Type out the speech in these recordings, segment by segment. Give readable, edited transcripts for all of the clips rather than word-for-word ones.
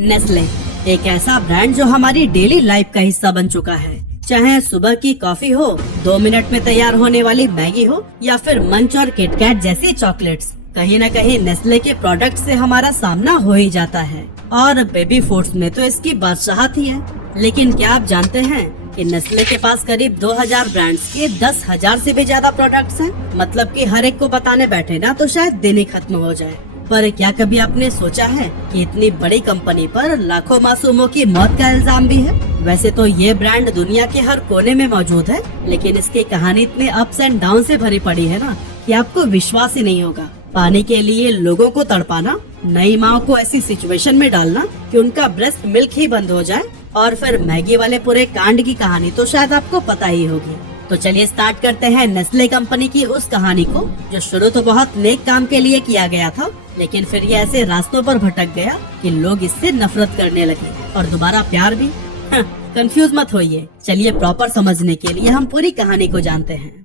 Nestle एक ऐसा brand जो हमारी डेली लाइफ का हिस्सा बन चुका है। चाहे सुबह की कॉफी हो, 2 मिनट में तैयार होने वाली मैगी हो या फिर मंच और किटकैट जैसी चॉकलेट्स, कहीं न कहीं नेस्ले के प्रोडक्ट से हमारा सामना हो ही जाता है। और बेबी फूड्स में तो इसकी बादशाहत ही है। लेकिन क्या आप जानते हैं कि नेस्ले के पास करीब 2000 ब्रांड्स के 10,000 से भी ज्यादा प्रोडक्ट्स हैं। मतलब कि हर एक को बताने बैठे ना तो शायद दिन ही खत्म हो जाए। पर क्या कभी आपने सोचा है कि इतनी बड़ी कंपनी पर लाखों मासूमों की मौत का इल्जाम भी है? वैसे तो ये ब्रांड दुनिया के हर कोने में मौजूद है, लेकिन इसकी कहानी इतने अप्स एंड डाउन से भरी पड़ी है ना कि आपको विश्वास ही नहीं होगा। पानी के लिए लोगों को तड़पाना, नई माँ को ऐसी सिचुएशन में डालना कि उनका ब्रेस्ट मिल्क ही बंद हो जाए, और फिर मैगी वाले पूरे कांड की कहानी तो शायद आपको पता ही होगी। तो चलिए स्टार्ट करते हैं नेस्ले कंपनी की उस कहानी को जो शुरू तो बहुत नेक काम के लिए किया गया था, लेकिन फिर ये ऐसे रास्तों पर भटक गया कि लोग इससे नफरत करने लगे और दोबारा प्यार भी। कंफ्यूज मत होइए, चलिए प्रॉपर समझने के लिए हम पूरी कहानी को जानते हैं।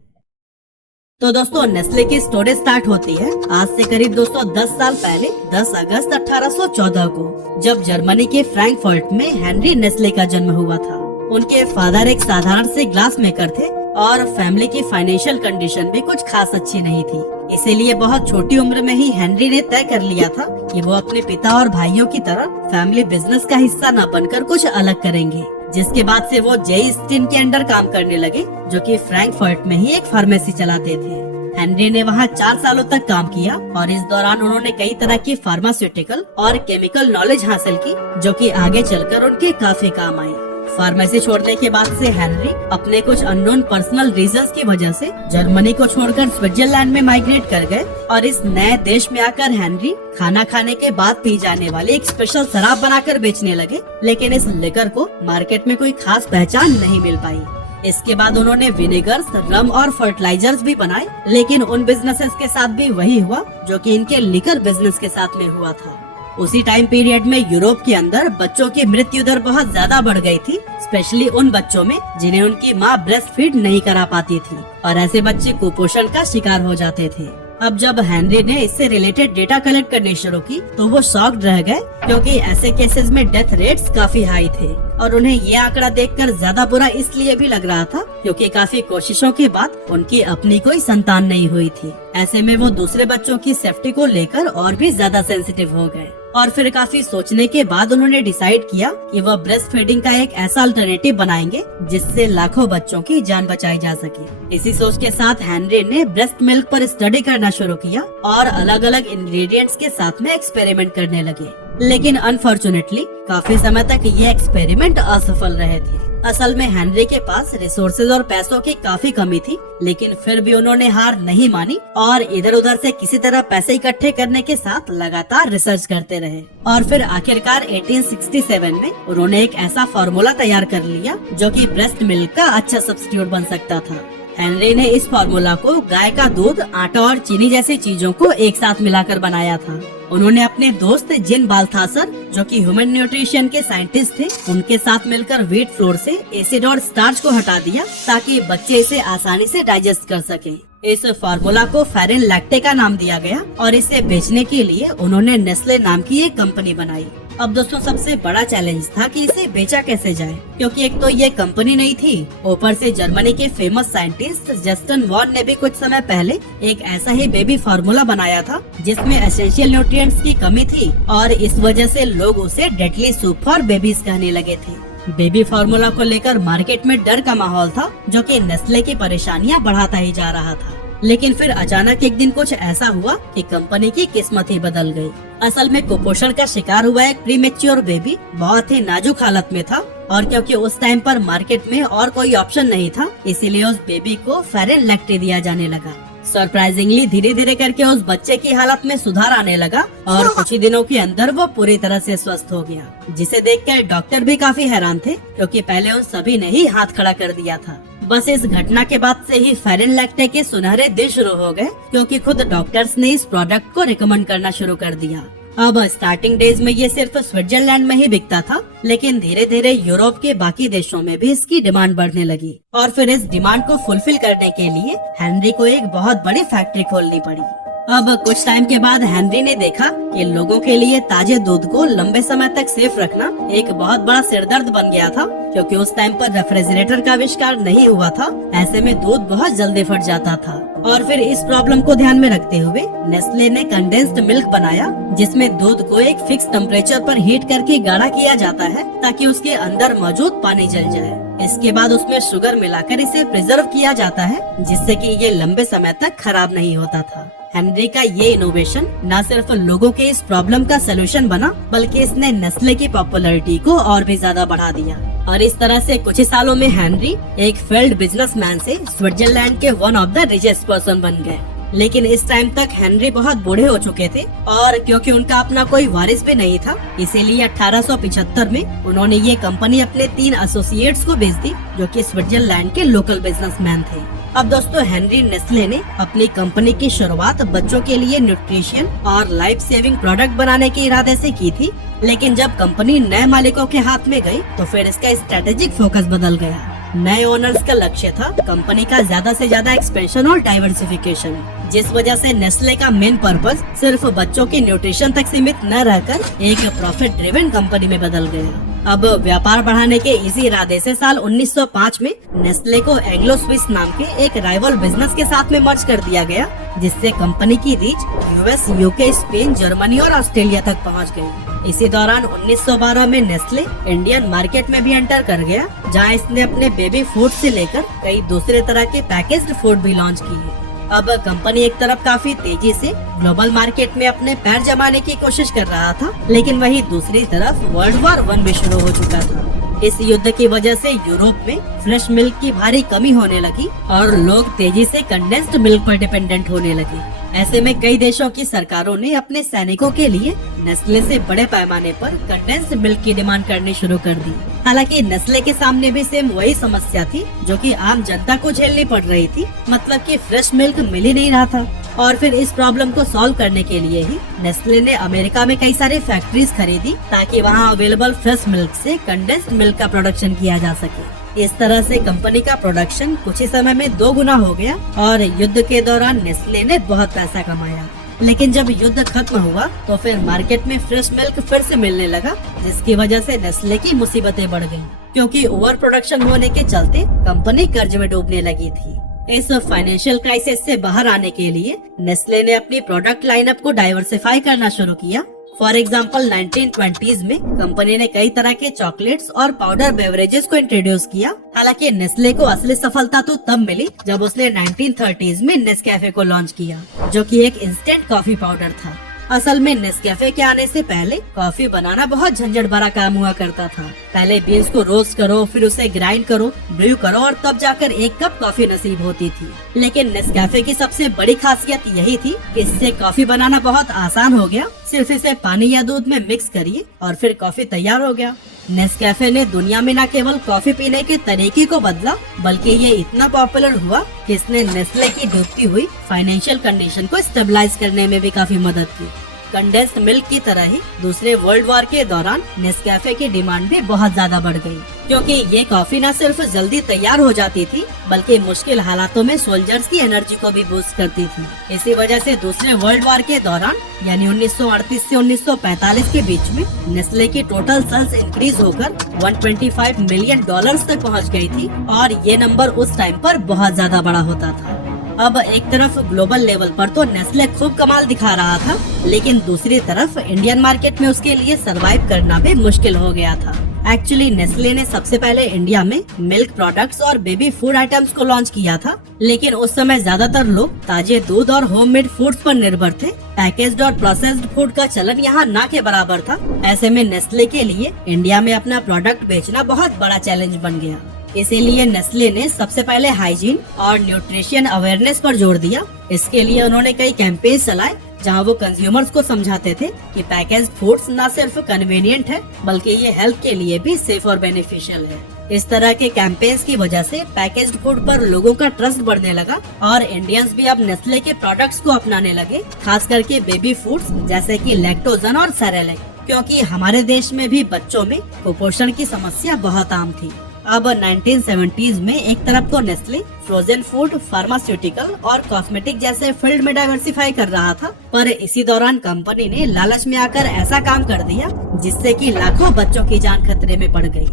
तो दोस्तों, नेस्ले की स्टोरी स्टार्ट होती है आज से करीब 210 साल पहले 10 अगस्त 1814 को, जब जर्मनी के फ्रैंकफर्ट में हेनरी नेस्ले का जन्म हुआ था। उनके फादर एक साधारण से ग्लास मेकर थे और फैमिली की फाइनेंशियल कंडीशन भी कुछ खास अच्छी नहीं थी। इसीलिए बहुत छोटी उम्र में ही हेनरी ने तय कर लिया था कि वो अपने पिता और भाइयों की तरह फैमिली बिजनेस का हिस्सा न बनकर कुछ अलग करेंगे। जिसके बाद से वो जे स्टीन के अंडर काम करने लगे, जो कि फ्रैंकफर्ट में ही एक फार्मेसी चलाते थे। हेनरी ने वहाँ 4 सालों तक काम किया और इस दौरान उन्होंने कई तरह की फार्मास्यूटिकल और केमिकल नॉलेज हासिल की, जो कि आगे चलकर उनके काफी काम आई। फार्मेसी छोड़ने के बाद से हेनरी अपने कुछ अननोन पर्सनल रीजंस की वजह से जर्मनी को छोड़कर स्विट्जरलैंड में माइग्रेट कर गए, और इस नए देश में आकर हेनरी खाना खाने के बाद पी जाने वाली एक स्पेशल शराब बनाकर बेचने लगे। लेकिन इस लिकर को मार्केट में कोई खास पहचान नहीं मिल पाई। इसके बाद उन्होंने विनेगर्स, रम और फर्टिलाइजर्स भी बनाए, लेकिन उन बिजनेसेस के साथ भी वही हुआ जो कि इनके लिकर बिजनेस के साथ में हुआ था। उसी टाइम पीरियड में यूरोप के अंदर बच्चों की मृत्यु दर बहुत ज्यादा बढ़ गई थी, स्पेशली उन बच्चों में जिन्हें उनकी माँ ब्रेस्ट फीड नहीं करा पाती थी, और ऐसे बच्चे कुपोषण का शिकार हो जाते थे। अब जब हेनरी ने इससे रिलेटेड डेटा कलेक्ट करनी शुरू की तो वो शॉक्ड रह गए, क्योंकि ऐसे केसेस में डेथ रेट्स काफी हाई थे। और उन्हें ये आंकड़ा देखकर ज्यादा बुरा इसलिए भी लग रहा था क्योंकि काफी कोशिशों के बाद उनकी अपनी कोई संतान नहीं हुई थी। ऐसे में वो दूसरे बच्चों की सेफ्टी को लेकर और भी ज्यादा सेंसिटिव हो गए। और फिर काफी सोचने के बाद उन्होंने डिसाइड किया कि वह ब्रेस्ट फीडिंग का एक ऐसा अल्टरनेटिव बनाएंगे जिससे लाखों बच्चों की जान बचाई जा सके। इसी सोच के साथ हेनरी ने ब्रेस्ट मिल्क पर स्टडी करना शुरू किया और अलग अलग इंग्रेडिएंट्स के साथ में एक्सपेरिमेंट करने लगे। लेकिन अनफॉर्चुनेटली काफी समय तक ये एक्सपेरिमेंट असफल रहे थे। असल में हेनरी के पास रिसोर्सेज और पैसों की काफी कमी थी, लेकिन फिर भी उन्होंने हार नहीं मानी और इधर उधर से किसी तरह पैसे इकट्ठे करने के साथ लगातार रिसर्च करते रहे। और फिर आखिरकार 1867 में उन्होंने एक ऐसा फार्मूला तैयार कर लिया जो कि ब्रेस्ट मिल्क का अच्छा सब्स्टिट्यूट बन सकता था। हेनरी ने इस फार्मूला को गाय का दूध, आटा और चीनी जैसी चीजों को एक साथ मिलाकर बनाया था। उन्होंने अपने दोस्त जिन बाल्थासर, जो कि ह्यूमन न्यूट्रिशन के साइंटिस्ट थे, उनके साथ मिलकर व्हीट फ्लोर से एसिड और स्टार्च को हटा दिया ताकि बच्चे इसे आसानी से डाइजेस्ट कर सकें। इस फार्मूला को फेरिन लैक्टे का नाम दिया गया और इसे बेचने के लिए उन्होंने नेस्ले नाम की एक कंपनी बनाई। अब दोस्तों, सबसे बड़ा चैलेंज था कि इसे बेचा कैसे जाए, क्योंकि एक तो ये कंपनी नहीं थी, ऊपर से जर्मनी के फेमस साइंटिस्ट जस्टिन वॉन ने भी कुछ समय पहले एक ऐसा ही बेबी फार्मूला बनाया था जिसमें एसेंशियल न्यूट्रिएंट्स की कमी थी, और इस वजह से लोग उसे डेडली सूप फॉर बेबीज कहने लगे थे। बेबी फार्मूला को लेकर मार्केट में डर का माहौल था, जो कि नेस्ले की परेशानियां बढ़ाता ही जा रहा था। लेकिन फिर अचानक एक दिन कुछ ऐसा हुआ कि कंपनी की किस्मत ही बदल गई। असल में कुपोषण का शिकार हुआ एक प्रीमेच्योर बेबी बहुत ही नाजुक हालत में था, और क्योंकि उस टाइम पर मार्केट में और कोई ऑप्शन नहीं था, इसीलिए उस बेबी को फेरिन लैक्टे दिया जाने लगा। सरप्राइजिंगली धीरे धीरे करके उस बच्चे की हालत में सुधार आने लगा और कुछ ही दिनों के अंदर वो पूरी तरह से स्वस्थ हो गया, जिसे देखकर डॉक्टर भी काफी हैरान थे, क्योंकि पहले उन सभी ने ही हाथ खड़ा कर दिया था। बस इस घटना के बाद से ही फेरिन लैक्टे के सुनहरे दिन शुरू हो गए, क्योंकि खुद डॉक्टर्स ने इस प्रोडक्ट को रिकमेंड करना शुरू कर दिया। अब स्टार्टिंग डेज में ये सिर्फ स्विट्जरलैंड में ही बिकता था, लेकिन धीरे धीरे यूरोप के बाकी देशों में भी इसकी डिमांड बढ़ने लगी और फिर इस डिमांड को फुलफिल करने के लिए हेनरी को एक बहुत बड़ी फैक्ट्री खोलनी पड़ी। अब कुछ टाइम के बाद हेनरी ने देखा कि लोगों के लिए ताजे दूध को लंबे समय तक सेफ रखना एक बहुत बड़ा सिरदर्द बन गया था, क्योंकि उस टाइम पर रेफ्रिजरेटर का आविष्कार नहीं हुआ था। ऐसे में दूध बहुत जल्दी फट जाता था और फिर इस प्रॉब्लम को ध्यान में रखते हुए नेस्ले ने कंडेंस्ड मिल्क बनाया, जिसमें दूध को एक फिक्स टेम्परेचर पर हीट करके गाढ़ा किया जाता है ताकि उसके अंदर मौजूद पानी जल जाए। इसके बाद उसमें शुगर मिलाकर इसे प्रिजर्व किया जाता है, जिससे कि ये लंबे समय तक खराब नहीं होता था। हेनरी का ये इनोवेशन न सिर्फ लोगों के इस प्रॉब्लम का सोल्यूशन बना, बल्कि इसने नेस्ले की पॉपुलैरिटी को और भी ज्यादा बढ़ा दिया। और इस तरह से कुछ ही सालों में हेनरी एक फेल्ड बिजनेसमैन से स्विट्जरलैंड के one of the richest person बन गए। लेकिन इस टाइम तक हेनरी बहुत बूढ़े हो चुके थे और क्योंकि उनका अपना कोई वारिस भी नहीं था, इसीलिए 1875 में उन्होंने ये कंपनी अपने 3 एसोसिएट्स को बेच दी, जो कि स्विट्जरलैंड के लोकल बिजनेसमैन थे। अब दोस्तों, हेनरी नेस्ले ने अपनी कंपनी की शुरुआत बच्चों के लिए न्यूट्रिशन और लाइफ सेविंग प्रोडक्ट बनाने के इरादे से की थी, लेकिन जब कंपनी नए मालिकों के हाथ में गई तो फिर इसका स्ट्रेटेजिक फोकस बदल गया। नए ओनर्स का लक्ष्य था कंपनी का ज्यादा से ज्यादा एक्सपेंशन और डाइवर्सिफिकेशन, जिस वजह से नेस्ले का मेन पर्पस सिर्फ बच्चों की न्यूट्रिशन तक सीमित न रहकर एक प्रॉफिट ड्रिवन कंपनी में बदल गया। अब व्यापार बढ़ाने के इसी इरादे से साल 1905 में नेस्ले को एंग्लो स्विस नाम के एक राइवल बिजनेस के साथ में मर्ज कर दिया गया, जिससे कंपनी की reach US, UK, Spain, Germany और ऑस्ट्रेलिया तक पहुंच गई। इसी दौरान 1912 में नेस्ले इंडियन मार्केट में भी एंटर कर गया, जहां इसने अपने बेबी फूड से लेकर कई दूसरे तरह के पैकेज्ड फूड भी लॉन्च किए। अब कंपनी एक तरफ काफी तेजी से ग्लोबल मार्केट में अपने पैर जमाने की कोशिश कर रहा था, लेकिन वहीं दूसरी तरफ वर्ल्ड वॉर 1 भी शुरू हो चुका था। इस युद्ध की वजह से यूरोप में फ्रेश मिल्क की भारी कमी होने लगी और लोग तेजी से कंडेंस्ड मिल्क पर डिपेंडेंट होने लगे। ऐसे में कई देशों की सरकारों ने अपने सैनिकों के लिए नेस्ले से बड़े पैमाने पर कंडेंस्ड मिल्क की डिमांड करनी शुरू कर दी। हालांकि नेस्ले के सामने भी सेम वही समस्या थी जो कि आम जनता को झेलनी पड़ रही थी, मतलब कि फ्रेश मिल्क मिल ही नहीं रहा था। और फिर इस प्रॉब्लम को सॉल्व करने के लिए ही नेस्ले ने अमेरिका में कई सारी फैक्ट्रीज खरीदी, ताकि वहां अवेलेबल फ्रेश मिल्क से कंडेंस्ड मिल्क का प्रोडक्शन किया जा सके। इस तरह से कंपनी का प्रोडक्शन कुछ ही समय में 2 गुना हो गया और युद्ध के दौरान नेस्ले ने बहुत पैसा कमाया। लेकिन जब युद्ध खत्म हुआ तो फिर मार्केट में फ्रेश मिल्क फिर से मिलने लगा, जिसकी वजह से नेस्ले की मुसीबतें बढ़ गईं, क्योंकि ओवर प्रोडक्शन होने के चलते कंपनी कर्ज में डूबने लगी थी। इस फाइनेंशियल क्राइसिस से बाहर आने के लिए नेस्ले ने अपनी प्रोडक्ट लाइनअप को डाइवर्सिफाई करना शुरू किया। फॉर एग्जाम्पल 1920s में कंपनी ने कई तरह के चॉकलेट्स और पाउडर बेवरेजेस को इंट्रोड्यूस किया। हालांकि नेस्ले को असली सफलता तो तब मिली जब उसने 1930s में नेस्कैफे को लॉन्च किया, जो कि एक इंस्टेंट कॉफी पाउडर था। असल में नेस्कैफे के आने से पहले कॉफी बनाना बहुत झंझट भरा काम हुआ करता था। पहले बीन्स को रोस्ट करो, फिर उसे ग्राइंड करो, ब्रू करो और तब जाकर 1 कप कॉफी नसीब होती थी। लेकिन नेस्कैफे की सबसे बड़ी खासियत यही थी कि इससे कॉफी बनाना बहुत आसान हो गया। सिर्फ इसे पानी या दूध में मिक्स करिए और फिर कॉफी तैयार हो गया। नेस्कैफे ने दुनिया में न केवल कॉफी पीने के तरीके को बदला, बल्कि ये इतना पॉपुलर हुआ कि इसने नेस्ले की डूबती हुई फाइनेंशियल कंडीशन को स्टेबलाइज करने में भी काफी मदद की। कंडेंस्ड मिल्क की तरह ही दूसरे वर्ल्ड वॉर के दौरान नेस्कैफे की डिमांड भी बहुत ज्यादा बढ़ गई, क्योंकि ये कॉफी न सिर्फ जल्दी तैयार हो जाती थी, बल्कि मुश्किल हालातों में सोल्जर्स की एनर्जी को भी बूस्ट करती थी। इसी वजह से दूसरे वर्ल्ड वॉर के दौरान यानी 1938 से 1945 के बीच में नेस्ले की टोटल सेल्स इंक्रीज होकर $125 मिलियन तक पहुंच गई थी और ये नंबर उस टाइम पर बहुत ज्यादा बड़ा होता था। अब एक तरफ ग्लोबल लेवल पर तो नेस्ले खूब कमाल दिखा रहा था, लेकिन दूसरी तरफ इंडियन मार्केट में उसके लिए सरवाइव करना भी मुश्किल हो गया था। एक्चुअली नेस्ले ने सबसे पहले इंडिया में मिल्क प्रोडक्ट्स और बेबी फूड आइटम्स को लॉन्च किया था, लेकिन उस समय ज्यादातर लोग ताजे दूध और होममेड फूड्स पर निर्भर थे। पैकेज्ड और प्रोसेस्ड फूड का चलन यहाँ ना के बराबर था। ऐसे में नेस्ले के लिए इंडिया में अपना प्रोडक्ट बेचना बहुत बड़ा चैलेंज बन गया। इसीलिए नेस्ले ने सबसे पहले हाइजीन और न्यूट्रिशन अवेयरनेस पर जोर दिया। इसके लिए उन्होंने कई कैंपेन चलाए, जहां वो कंज्यूमर्स को समझाते थे कि पैकेज्ड फूड्स न सिर्फ कन्वीनियंट है बल्कि ये हेल्थ के लिए भी सेफ और बेनिफिशियल है। इस तरह के कैंपेन्स की वजह से पैकेज्ड फूड पर लोगों का ट्रस्ट बढ़ने लगा और इंडियंस भी अब नेस्ले के प्रोडक्ट्स को अपनाने लगे, खास करके बेबी फूड्स जैसे कि लैक्टोजन और सेरेलैक, क्योंकि हमारे देश में भी बच्चों में कुपोषण की समस्या बहुत आम थी। अब 1970s में एक तरफ तो नेस्ले फ्रोजन फूड, फार्मास्यूटिकल और कॉस्मेटिक जैसे फील्ड में डाइवर्सिफाई कर रहा था, पर इसी दौरान कंपनी ने लालच में आकर ऐसा काम कर दिया जिससे कि लाखों बच्चों की जान खतरे में पड़ गई।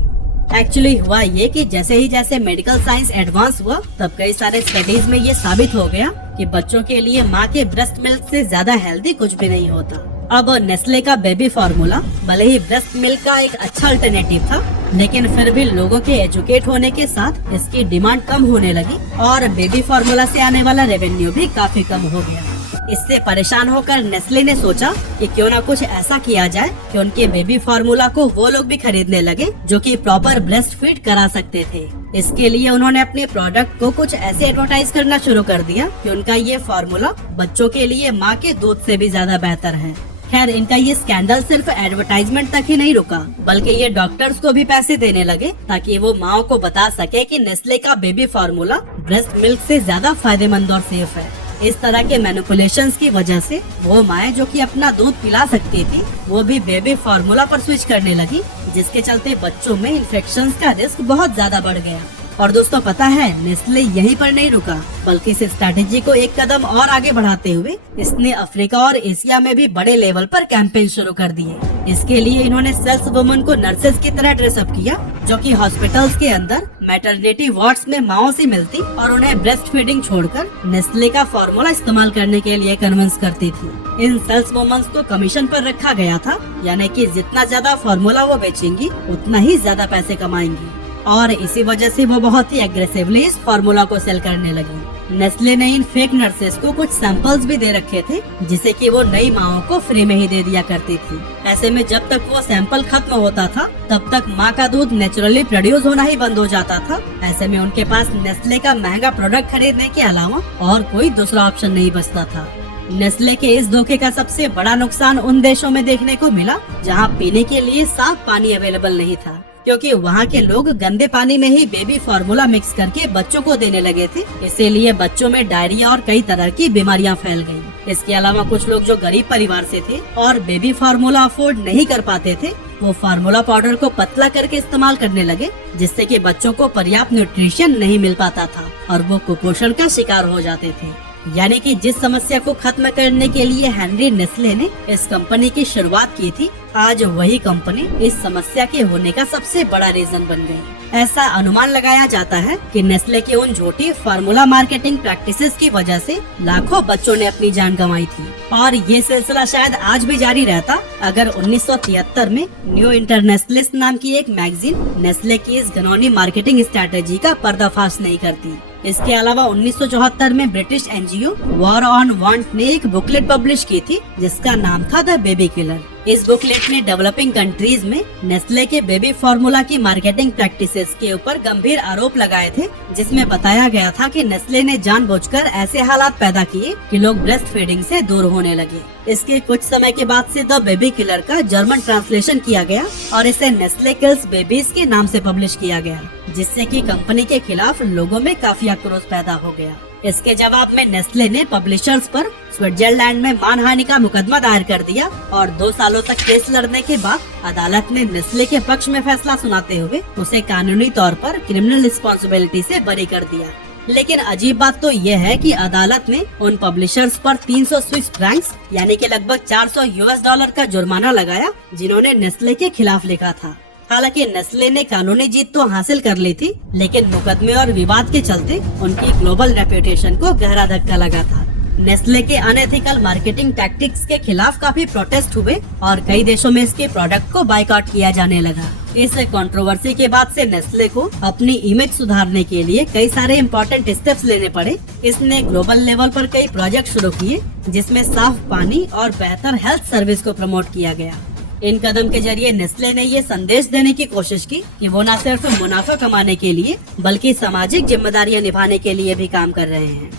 एक्चुअली हुआ ये कि जैसे ही मेडिकल साइंस एडवांस हुआ तब कई सारे स्टडीज में ये साबित हो गया कि बच्चों के लिए माँ के ब्रेस्ट मिल्क से ज्यादा हेल्दी कुछ भी नहीं होता। अब नेस्ले का बेबी फार्मूला भले ही ब्रेस्ट मिल्क का एक अच्छा अल्टरनेटिव था, लेकिन फिर भी लोगों के एजुकेट होने के साथ इसकी डिमांड कम होने लगी और बेबी फार्मूला से आने वाला रेवेन्यू भी काफी कम हो गया। इससे परेशान होकर नेस्ले ने सोचा कि क्यों ना कुछ ऐसा किया जाए कि उनके बेबी फार्मूला को वो लोग भी खरीदने लगे जो कि प्रॉपर ब्रेस्ट फीड करा सकते थे। इसके लिए उन्होंने अपने प्रोडक्ट को कुछ ऐसे एडवर्टाइज करना शुरू कर दिया कि उनका ये फार्मूला बच्चों के लिए माँ के दूध से भी ज्यादा बेहतर है। खैर, इनका ये स्कैंडल सिर्फ एडवर्टाइजमेंट तक ही नहीं रुका, बल्कि ये डॉक्टर्स को भी पैसे देने लगे ताकि वो माओ को बता सके कि नेस्ले का बेबी फार्मूला ब्रेस्ट मिल्क से ज्यादा फायदेमंद और सेफ है। इस तरह के मैनिपुलेशंस की वजह से वो माएँ जो कि अपना दूध पिला सकती थी वो भी बेबी फार्मूला पर स्विच करने लगी, जिसके चलते बच्चों में इन्फेक्शंस का रिस्क बहुत ज्यादा बढ़ गया। और दोस्तों पता है, नेस्ले यहीं पर नहीं रुका, बल्कि इस स्ट्रैटेजी को एक कदम और आगे बढ़ाते हुए इसने अफ्रीका और एशिया में भी बड़े लेवल पर कैंपेन शुरू कर दिए। इसके लिए इन्होंने सेल्स वुमन को नर्सेज की तरह ड्रेसअप किया, जो कि हॉस्पिटल्स के अंदर मैटरनिटी वार्ड्स में माओ से मिलती और उन्हें ब्रेस्ट फीडिंग छोड़कर नेस्ले का फार्मूला इस्तेमाल करने के लिए कन्विंस करती थी। इन सेल्स वुमन्स को कमीशन पर रखा गया था, यानी कि जितना ज्यादा फार्मूला वो बेचेंगी उतना ही ज्यादा पैसे कमाएंगी, और इसी वजह से वो बहुत ही एग्रेसिवली इस फार्मूला को सेल करने लगी। नेस्ले ने इन फेक नर्सेस को कुछ सैंपल्स भी दे रखे थे जिसे कि वो नई माओं को फ्री में ही दे दिया करती थी। ऐसे में जब तक वो सैंपल खत्म होता था तब तक माँ का दूध नेचुरली प्रोड्यूस होना ही बंद हो जाता था। ऐसे में उनके पास नेस्ले का महंगा प्रोडक्ट खरीदने के अलावा और कोई दूसरा ऑप्शन नहीं बचता था। नेस्ले के इस धोखे का सबसे बड़ा नुकसान उन देशों में देखने को मिला जहाँ पीने के लिए साफ पानी अवेलेबल नहीं था, क्योंकि वहाँ के लोग गंदे पानी में ही बेबी फार्मूला मिक्स करके बच्चों को देने लगे थे। इसीलिए बच्चों में डायरिया और कई तरह की बीमारियाँ फैल गयी। इसके अलावा कुछ लोग जो गरीब परिवार से थे और बेबी फार्मूला अफोर्ड नहीं कर पाते थे, वो फार्मूला पाउडर को पतला करके इस्तेमाल करने लगे, जिससे कि बच्चों को पर्याप्त न्यूट्रिशन नहीं मिल पाता था और वो कुपोषण का शिकार हो जाते थे। यानी कि जिस समस्या को खत्म करने के लिए हेनरी नेस्ले ने इस कंपनी की शुरुआत की थी, आज वही कंपनी इस समस्या के होने का सबसे बड़ा रीजन बन गई। ऐसा अनुमान लगाया जाता है कि नेस्ले के उन झूठी फार्मूला मार्केटिंग प्रैक्टिसेस की वजह से लाखों बच्चों ने अपनी जान गंवाई थी, और ये सिलसिला शायद आज भी जारी रहता अगर 1973 में न्यू इंटरनेशनलिस्ट नाम की एक मैगजीन नेस्ले की इस घिनौनी मार्केटिंग स्ट्रैटेजी का पर्दाफाश नहीं करती। इसके अलावा 1974 में British NGO war on want ने एक बुकलेट पब्लिश की थी जिसका नाम था द बेबी किलर। इस बुकलेट ने डेवलपिंग कंट्रीज में नेस्ले के बेबी फार्मूला की मार्केटिंग प्रैक्टिसेस के ऊपर गंभीर आरोप लगाए थे, जिसमें बताया गया था कि नेस्ले ने जानबूझकर ऐसे हालात पैदा किए कि लोग ब्रेस्ट फीडिंग से दूर होने लगे। इसके कुछ समय के बाद से द बेबी किलर का जर्मन ट्रांसलेशन किया गया और इसे नेस्ले किल्स बेबीज के नाम से पब्लिश किया गया, जिससे कि कंपनी के खिलाफ लोगों में काफी आक्रोश पैदा हो गया। इसके जवाब में नेस्ले ने पब्लिशर्स पर स्विट्जरलैंड में मानहानि का मुकदमा दायर कर दिया और 2 सालों तक केस लड़ने के बाद अदालत ने नेस्ले के पक्ष में फैसला सुनाते हुए उसे कानूनी तौर पर क्रिमिनल रिस्पॉन्सिबिलिटी से बरी कर दिया। लेकिन अजीब बात तो यह है कि अदालत ने उन पब्लिशर्स पर 300 स्विस फ्रैंक्स यानी कि लगभग $400 का जुर्माना लगाया जिन्होंने नेस्ले के खिलाफ लिखा था। हालांकि नेस्ले ने कानूनी जीत तो हासिल कर ली थी, लेकिन मुकदमे और विवाद के चलते उनकी ग्लोबल रेपुटेशन को गहरा धक्का लगा था। नेस्ले के अनएथिकल मार्केटिंग टैक्टिक्स के खिलाफ काफी प्रोटेस्ट हुए और कई देशों में इसके प्रोडक्ट को बाइकआउट किया जाने लगा। इस कंट्रोवर्सी के बाद से नेस्ले को अपनी इमेज सुधारने के लिए कई सारे इम्पोर्टेंट स्टेप्स लेने पड़े। इसने ग्लोबल लेवल पर कई प्रोजेक्ट शुरू किए जिसमें साफ पानी और बेहतर हेल्थ सर्विस को प्रमोट किया गया। इन कदम के जरिए नेस्ले ने ये संदेश देने की कोशिश की कि वो न सिर्फ मुनाफा कमाने के लिए बल्कि सामाजिक जिम्मेदारियां निभाने के लिए भी काम कर रहे हैं।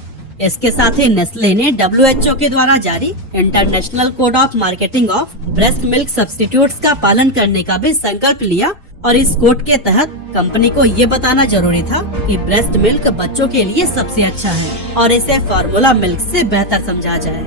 इसके साथ ही नेस्ले ने WHO के द्वारा जारी international code of marketing of breast milk substitutes का पालन करने का भी संकल्प लिया और इस कोड के तहत कंपनी को ये बताना जरूरी था कि ब्रेस्ट मिल्क बच्चों के लिए सबसे अच्छा है और इसे फार्मूला मिल्क से बेहतर समझा जाए।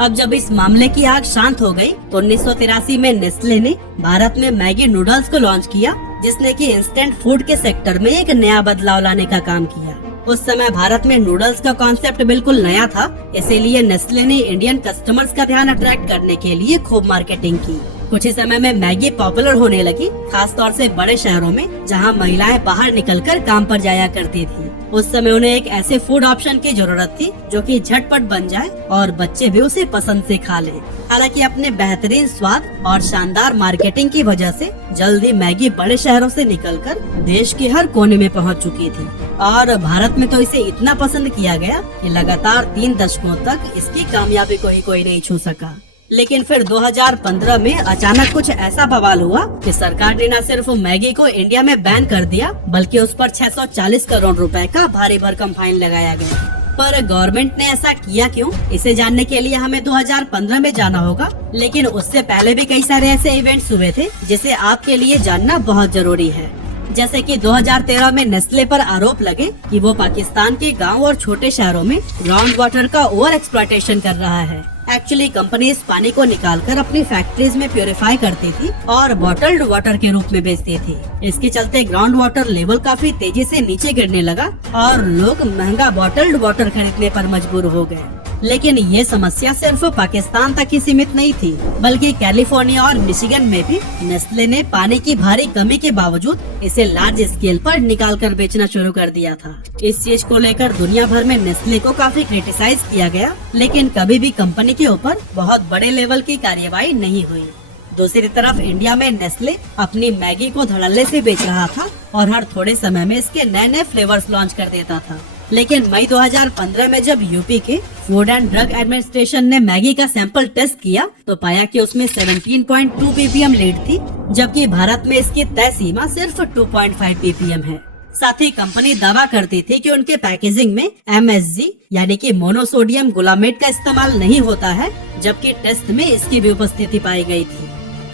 अब जब इस मामले की आग शांत हो गई तो 1983 में नेस्ले ने भारत में मैगी नूडल्स को लॉन्च किया, जिसने कि इंस्टेंट फूड के सेक्टर में एक नया बदलाव लाने का काम किया। उस समय भारत में नूडल्स का कॉन्सेप्ट बिल्कुल नया था, इसीलिए नेस्ले ने इंडियन कस्टमर्स का ध्यान अट्रैक्ट करने के लिए खूब मार्केटिंग की। कुछ ही समय में मैगी पॉपुलर होने लगी, खास तौर से बड़े शहरों में जहां महिलाएं बाहर निकलकर काम पर जाया करती थी। उस समय उन्हें एक ऐसे फूड ऑप्शन की जरूरत थी जो कि झटपट बन जाए और बच्चे भी उसे पसंद से खा लें। हालांकि अपने बेहतरीन स्वाद और शानदार मार्केटिंग की वजह से जल्दी मैगी बड़े शहरों से निकलकर देश के हर कोने में पहुंच चुकी थी और भारत में तो इसे इतना पसंद किया गया कि लगातार 3 दशकों तक इसकी कामयाबी को ही कोई नहीं छू सका। लेकिन फिर 2015 में अचानक कुछ ऐसा बवाल हुआ कि सरकार ने न सिर्फ मैगी को इंडिया में बैन कर दिया, बल्कि उस पर 640 करोड़ रुपए का भारी भरकम फाइन लगाया गया। पर गवर्नमेंट ने ऐसा किया क्यों, इसे जानने के लिए हमें 2015 में जाना होगा। लेकिन उससे पहले भी कई सारे ऐसे इवेंट्स हुए थे जिसे आपके लिए जानना बहुत जरूरी है। जैसे कि 2013 में नेस्ले पर आरोप लगे कि वो पाकिस्तान के गांव और छोटे शहरों में ग्राउंड वाटर का ओवर एक्सप्लॉयटेशन कर रहा है। एक्चुअली कंपनी इस पानी को निकालकर अपनी फैक्ट्रीज में प्यूरिफाई करती थी और बॉटल्ड वाटर के रूप में बेचती थी। इसके चलते ग्राउंड वाटर लेवल काफी तेजी से नीचे गिरने लगा और लोग महंगा बॉटल्ड वाटर खरीदने पर मजबूर हो गए। लेकिन ये समस्या सिर्फ पाकिस्तान तक ही सीमित नहीं थी, बल्कि कैलिफोर्निया और मिशिगन में भी नेस्ले ने पानी की भारी कमी के बावजूद इसे लार्ज स्केल पर निकालकर बेचना शुरू कर दिया था। इस चीज को लेकर दुनिया भर में नेस्ले को काफी क्रिटिसाइज किया गया, लेकिन कभी भी कंपनी के ऊपर बहुत बड़े लेवल की कार्यवाही नहीं हुई। दूसरी तरफ इंडिया में नेस्ले अपनी मैगी को धड़ल्ले से बेच रहा था और हर थोड़े समय में इसके नए नए फ्लेवर्स लॉन्च कर देता था। लेकिन मई 2015 में जब यूपी के फूड एंड ड्रग एडमिनिस्ट्रेशन ने मैगी का सैंपल टेस्ट किया तो पाया कि उसमें 17.2 ppm लीड थी, जबकि भारत में इसकी तय सीमा सिर्फ 2.5 ppm है। साथ ही कंपनी दावा करती थी कि उनके पैकेजिंग में MSG यानी कि मोनोसोडियम ग्लूटामेट का इस्तेमाल नहीं होता है, जबकि टेस्ट में इसकी भी उपस्थिति पाई गई थी।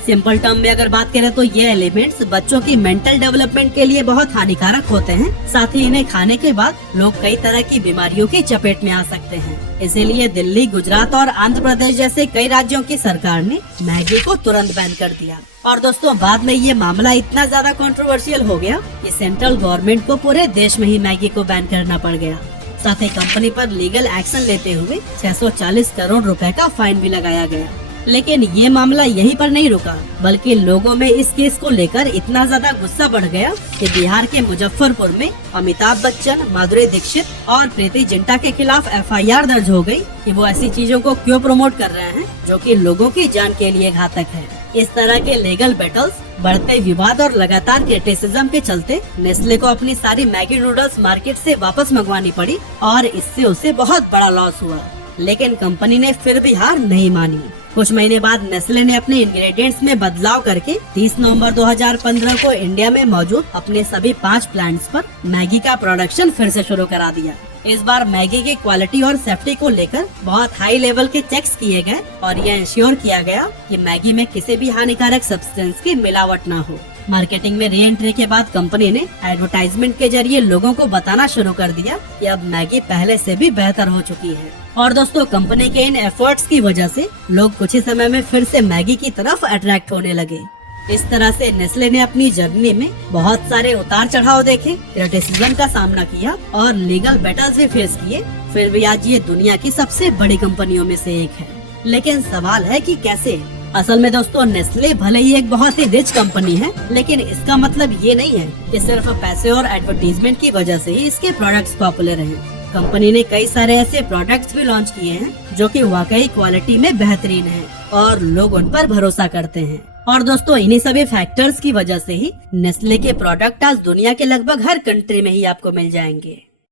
सिंपल टर्म में अगर बात करें तो ये एलिमेंट्स बच्चों की मेंटल डेवलपमेंट के लिए बहुत हानिकारक होते हैं। साथ ही इन्हें खाने के बाद लोग कई तरह की बीमारियों की चपेट में आ सकते हैं। इसीलिए दिल्ली, गुजरात और आंध्र प्रदेश जैसे कई राज्यों की सरकार ने मैगी को तुरंत बैन कर दिया। और दोस्तों, बाद में ये मामला इतना ज्यादा कंट्रोवर्शियल हो गया कि सेंट्रल गवर्नमेंट को पूरे देश में ही मैगी को बैन करना पड़ गया। साथ ही कंपनी पर लीगल एक्शन लेते हुए 640 करोड़ रुपए का फाइन भी लगाया गया। लेकिन ये मामला यहीं पर नहीं रुका, बल्कि लोगों में इस केस को लेकर इतना ज्यादा गुस्सा बढ़ गया कि बिहार के मुजफ्फरपुर में अमिताभ बच्चन, माधुरी दीक्षित और प्रीति जिंटा के खिलाफ FIR दर्ज हो गई कि वो ऐसी चीजों को क्यों प्रमोट कर रहे हैं जो कि लोगों की जान के लिए घातक है। इस तरह के लीगल बैटल्स, बढ़ते विवाद और लगातार क्रिटिसिज्म के चलते नेस्ले को अपनी सारी मैगी नूडल्स मार्केट से वापस मंगवानी पड़ी और इससे उसे बहुत बड़ा लॉस हुआ। लेकिन कंपनी ने फिर भी हार नहीं मानी। कुछ महीने बाद नेस्ले ने अपने इंग्रेडिएंट्स में बदलाव करके 30 नवंबर 2015 को इंडिया में मौजूद अपने सभी 5 प्लांट्स पर मैगी का प्रोडक्शन फिर से शुरू करा दिया। इस बार मैगी की क्वालिटी और सेफ्टी को लेकर बहुत हाई लेवल के चेक्स किए गए और यह इंश्योर किया गया कि मैगी में किसी भी हानिकारक सब्सटेंस की मिलावट न हो। मार्केटिंग में री एंट्री के बाद कंपनी ने एडवर्टाइजमेंट के जरिए लोगों को बताना शुरू कर दिया कि अब मैगी पहले से भी बेहतर हो चुकी है। और दोस्तों, कंपनी के इन एफर्ट्स की वजह से लोग कुछ ही समय में फिर से मैगी की तरफ अट्रैक्ट होने लगे। इस तरह से नेस्ले ने अपनी जर्नी में बहुत सारे उतार चढ़ाव देखे, क्रिटिसिज्म का सामना किया और लीगल बैटल्स भी फेस किए। फिर भी आज ये दुनिया की सबसे बड़ी कंपनियों में से एक है। लेकिन सवाल है कि कैसे? असल में दोस्तों, नेस्ले भले ही एक बहुत ही रिच कंपनी है, लेकिन इसका मतलब ये नहीं है कि सिर्फ पैसे और एडवर्टीजमेंट की वजह से ही इसके प्रोडक्ट्स पॉपुलर हैं। कंपनी ने कई सारे ऐसे प्रोडक्ट्स भी लॉन्च किए हैं जो कि वाकई क्वालिटी में बेहतरीन हैं और लोग उन पर भरोसा करते हैं। और दोस्तों, इन्हीं सभी फैक्टर्स की वजह से ही नेस्ले के प्रोडक्ट आज दुनिया के लगभग हर कंट्री में ही आपको मिल जाएंगे।